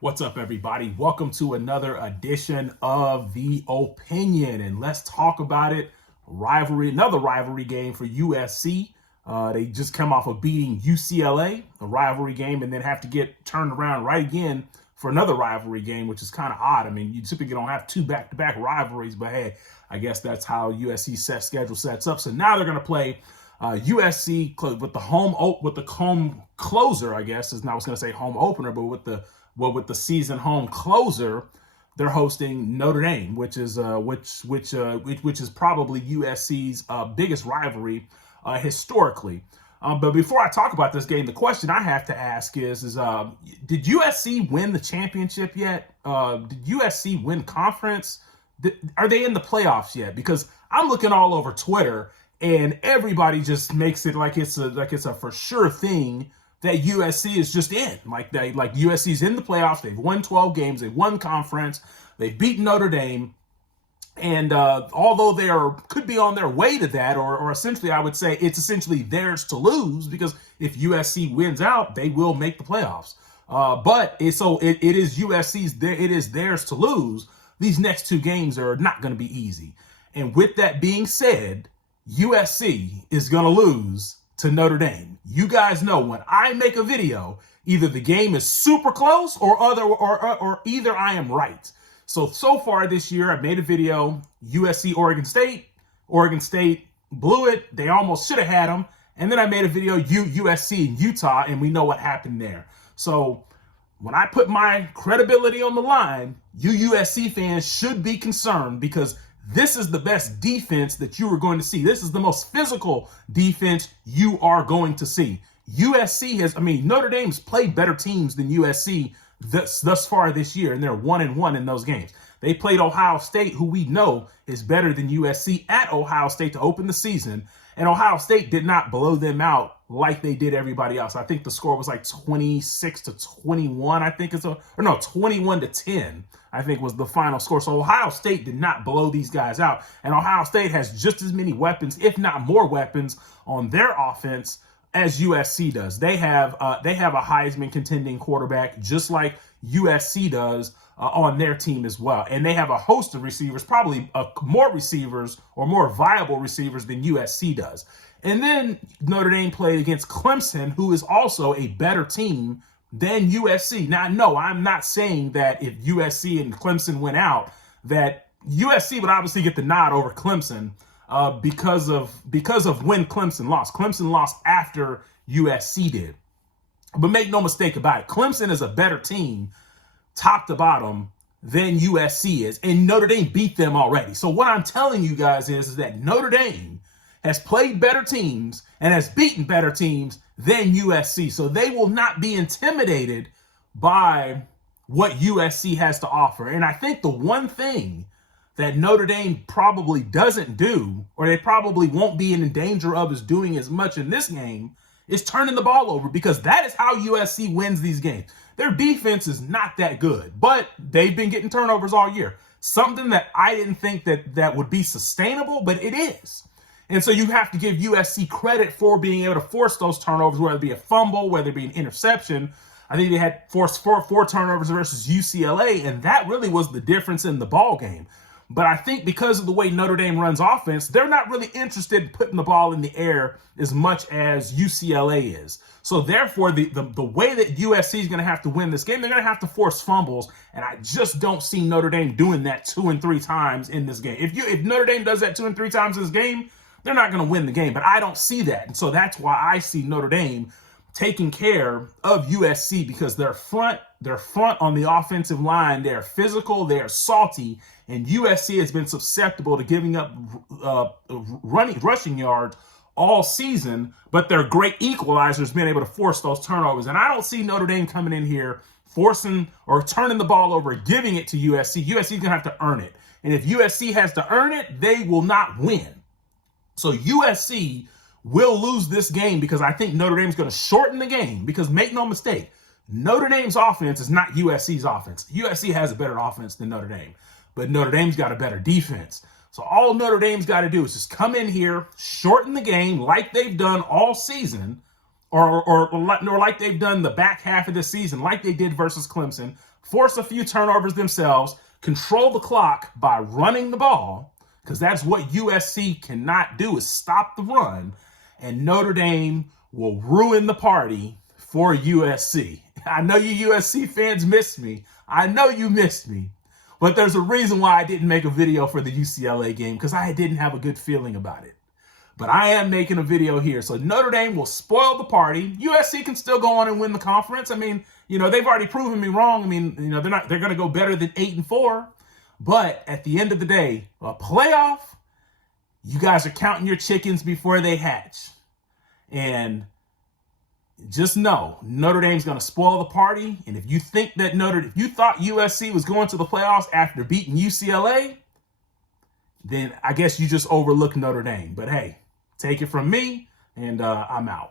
What's up, everybody? Welcome to another edition of The Opinion, and let's talk about it. Another rivalry game for USC. They just come off of beating UCLA, a rivalry game, and then have to get turned around right again for another rivalry game, which is kind of odd. I mean, you typically don't have two back-to-back rivalries, but hey, I guess that's how USC's schedule sets up. So now they're going to play USC with the home closer. I guess is not. I was going to say home opener, but with the season home closer, they're hosting Notre Dame, which is probably USC's biggest rivalry historically. But before I talk about this game, the question I have to ask is did USC win the championship yet? Did USC win conference? Are they in the playoffs yet? Because I'm looking all over Twitter, and everybody just makes it like it's a for sure thing that USC is just in. Like USC's in the playoffs. They've won 12 games. They've won conference. They've beaten Notre Dame. And although they could be on their way to that, or essentially I would say it's essentially theirs to lose, because if USC wins out, they will make the playoffs. But it is USC's, it is theirs to lose. These next two games are not going to be easy. And with that being said, USC is going to lose to Notre Dame. You guys know when I make a video, either the game is super close or either I am right. So far this year, I've made a video, USC, Oregon State. Oregon State blew it. They almost should have had them. And then I made a video, USC and Utah, and we know what happened there. So when I put my credibility on the line, you USC fans should be concerned, because this is the best defense that you are going to see. This is the most physical defense you are going to see. Notre Dame's played better teams than USC thus far this year, and they're 1-1 in those games. They played Ohio State, who we know is better than USC, at Ohio State to open the season, and Ohio State did not blow them out like they did everybody else. I think the score was like 26-21. I think 21-10. I think was the final score. So Ohio State did not blow these guys out, and Ohio State has just as many weapons, if not more weapons, on their offense as USC does. They have a Heisman contending quarterback, just like USC does on their team as well. And they have a host of receivers, probably more receivers or more viable receivers than USC does. And then Notre Dame played against Clemson, who is also a better team than USC. Now, no, I'm not saying that if USC and Clemson went out, that USC would obviously get the nod over Clemson, because of when Clemson lost. Clemson lost after USC did. But make no mistake about it, Clemson is a better team, top to bottom, than USC is. And Notre Dame beat them already. So what I'm telling you guys is that Notre Dame has played better teams and has beaten better teams than USC. So they will not be intimidated by what USC has to offer. And I think the one thing that Notre Dame probably doesn't do, or they probably won't be in danger of is doing as much in this game, is turning the ball over, because that is how USC wins these games. Their defense is not that good, but they've been getting turnovers all year. Something that I didn't think that would be sustainable, but it is. And so you have to give USC credit for being able to force those turnovers, whether it be a fumble, whether it be an interception. I think they had forced four turnovers versus UCLA, and that really was the difference in the ball game. But I think because of the way Notre Dame runs offense, they're not really interested in putting the ball in the air as much as UCLA is. So therefore, the way that USC is going to have to win this game, they're going to have to force fumbles. And I just don't see Notre Dame doing that 2 and 3 times in this game. If Notre Dame does that 2 and 3 times in this game, they're not going to win the game. But I don't see that. And so that's why I see Notre Dame taking care of USC, because they're front on the offensive line. They're physical, they're salty, and USC has been susceptible to giving up rushing yards all season, but they're great equalizers, being able to force those turnovers. And I don't see Notre Dame coming in here forcing or turning the ball over, giving it to USC. USC is going to have to earn it. And if USC has to earn it, they will not win. So USC will lose this game, because I think Notre Dame is going to shorten the game, because make no mistake, Notre Dame's offense is not USC's offense. USC has a better offense than Notre Dame, but Notre Dame's got a better defense. So all Notre Dame's got to do is just come in here, shorten the game like they've done all season, or like they've done the back half of the season, like they did versus Clemson, force a few turnovers themselves, control the clock by running the ball, because that's what USC cannot do, is stop the run, and Notre Dame will ruin the party for USC. I know you USC fans missed me. I know you missed me. But there's a reason why I didn't make a video for the UCLA game, because I didn't have a good feeling about it. But I am making a video here. So Notre Dame will spoil the party. USC can still go on and win the conference. I mean, they've already proven me wrong. I mean, they're going to go better than 8-4. But at the end of the day, a playoff, you guys are counting your chickens before they hatch. And just know, Notre Dame's going to spoil the party. And if you think that if you thought USC was going to the playoffs after beating UCLA, then I guess you just overlooked Notre Dame. But hey, take it from me, and I'm out.